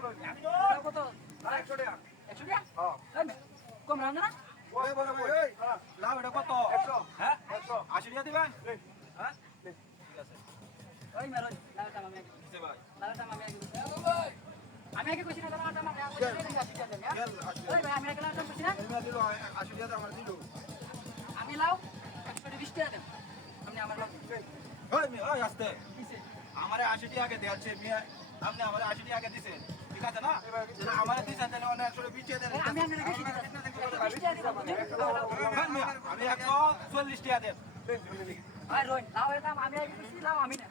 কত 100 টাকা 100 টাকা কম রাম না ওই বড় ভাই ওই লাভ এটা কত 100 হ্যাঁ 100 80 টাকা দিবেন হ্যাঁ ঠিক আছে ওই মেরন লাউটা আমি আগে দিতে ভাই লাউটা আমি আগে আমি আগে কইছি না লাউটা আমি আগে কইছি ওই ভাই আমি আগে লাউটা কইছি না এমনি দিলো 80 টাকা আমার দিলো আমি লাউ 120 টাকা দেব আপনি আমার লাউ ওই আস্তে কিসে আমারে 80 টাকা দিয়ে আছে মিয়া আপনি আমারে 80 টাকা দিছেন ঠিক আছে না যেটা আমারে দিছেন তাহলে অনেক 120 টাকা দেন আমি আপনাকে বেশি দিতে 20 টাকা দিব আমি 140 টাকা দেন ভাই রোন লাউয়ের দাম আমি আগে কইছি লাউ আমি না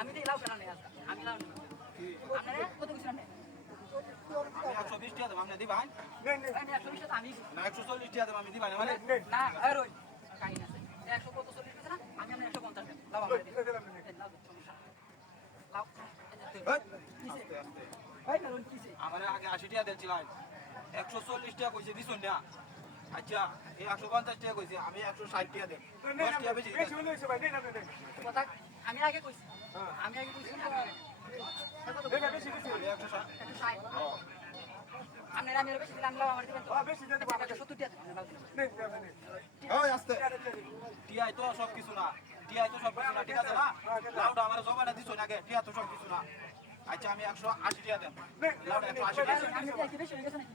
আমি দেই লাউ কেন নেই আজকে আমি লাউ আপনারা কত কইছেন আপনি আমি 120 টাকা দেব আপনি দিবেন আমি 120 টাকা আমি না 140 টাকা দেব আমি দিবেন মানে না রোন কাহিনী আছে 100 কত 40 আছে না আমি আপনার 150 দেব লাউ আমার লাউ লাউ কিসে ভাই রোন কিসে আমারে আগে 80 টাকা দিয়েছিলাম 140 টাকা কইছে দিছুন না আচ্ছা এই 150 টাকা কইছে আমি 160 টাকা দেব 10 টাকা বেশি কথা আমি আগে কইছি আমি আগে কইছি না আমি 160 আপনারা আমি বেশি দিলাম লাউ আমার দিবেন তো বেশি দিতে পারবে 70 টাকা ওই আস্তে টিআই তো সব কিছু না টিআই তো সব কিছু না ঠিক আছে না লাউডা আমার জবানা দিছো না আগে টিআই তো সব কিছু না আচ্ছা আমি 180 টাকা দেব লাউডা 180 টাকা আমি কি বেশি হয়ে গেছে নাকি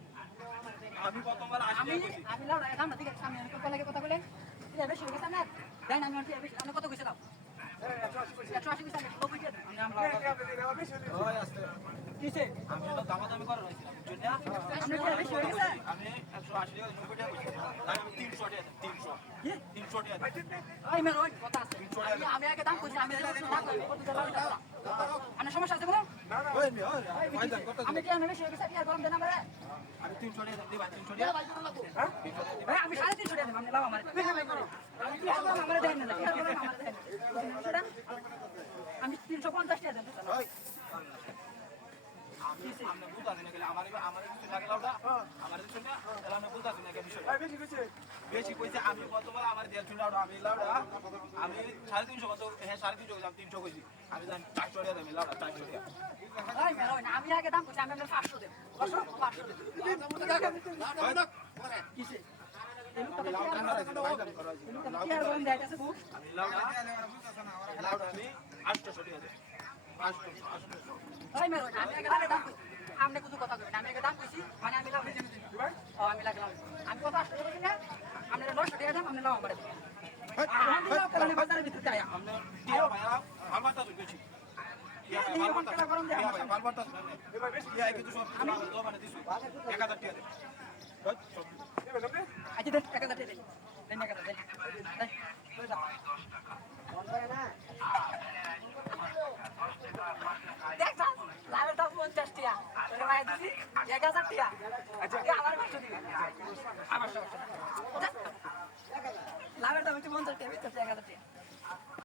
আমি প্রথমবার 80 টাকা কইছি আমি লাউডা দাম না ঠিক আছে আমি কথা লাগে কথা বলেন এটা বেশি হয়ে গেছে না দেন আমি বেশি আপনি কত কইছে দাও 180 কইছে আমি 90 টাকা আমি লাউ ওই আস্তে কিসে আমি তো দামাদামি করে রইছিলাম বুঝছেন না আপনি কি বেশি হয়ে গেছে আমি 180 টাকা 90 টাকা কইছি তাই আমি 300 টাকা দেব 300 কি 300 টাকা দেব ওই মের ওই কথা আছে আমি আগে দাম কইছি আমি কত টাকা আপনার সমস্যা আছে কোনো ওই মি ওই ফায়দান কত আমি কি আমি বেশি হয়ে গেছে কি আর গরম দেন আমারে আমি 300 টাকা দেব দিবা 300 টাকা ভাই আমি 350 টাকা দেব আপনি লাও আমারে আমি কি আর আমারে দেন না কি আর আমারে দেন আমি 350 টাকা দেব ওই আমি বুঝাছি না গেলে আমার কিছু লাগে লাউডা আমার কিছু না তাহলে আমি বুঝাছি না বিষয় বেশি কইছে আমি কতবার আমার দেড় চুন লাউডা আমি লাউডা আমি 350 কত হ্যাঁ 350 আমি 300 কইছি আমি জানি 400 টাকা দেব লাউডা 400 টাকা ভাই মের ওই আমি আগে দাম কইছি আমি 500 দেব 500 দেব কিসে আমি লাউডা ফায়দান করা কি আর গরম দেয় আছে বুক আমি লাউডা আমি 800 টাকা দেব 800 ভাই মের ওই আমি আগে দাম কইছি আপনি কিছু কথা কইবেন আমি আগে দাম কইছি মানে আমি লাউ দিছি ও আমি লাগলাম আমি কত 800 টাকা দিই না আপনি 900 টাকা দেন আপনি লাউ আমারে আমি লাউ কারণে বাজারে ভিতরে যাই আমরা টিয়া ভাইয়া ভালবাতা দিছি টিয়া ভাই ভালবাতা গরম দেয় টিয়া ভাই ভালবাতা এবার বেশি টিয়া কিন্তু সব আমি তো মানে দিছি 1000 টাকা দেব আচ্ছা দেন 1000 টাকা দেন দেন 1000 দেন দেখ লাভের দাম 50 টাকা তোরে ভাই দিছি 1000 টাকা আচ্ছা আমার 500 দিবি আমার 500 লাভের দাম হচ্ছে 50 টাকা 1000 টাকা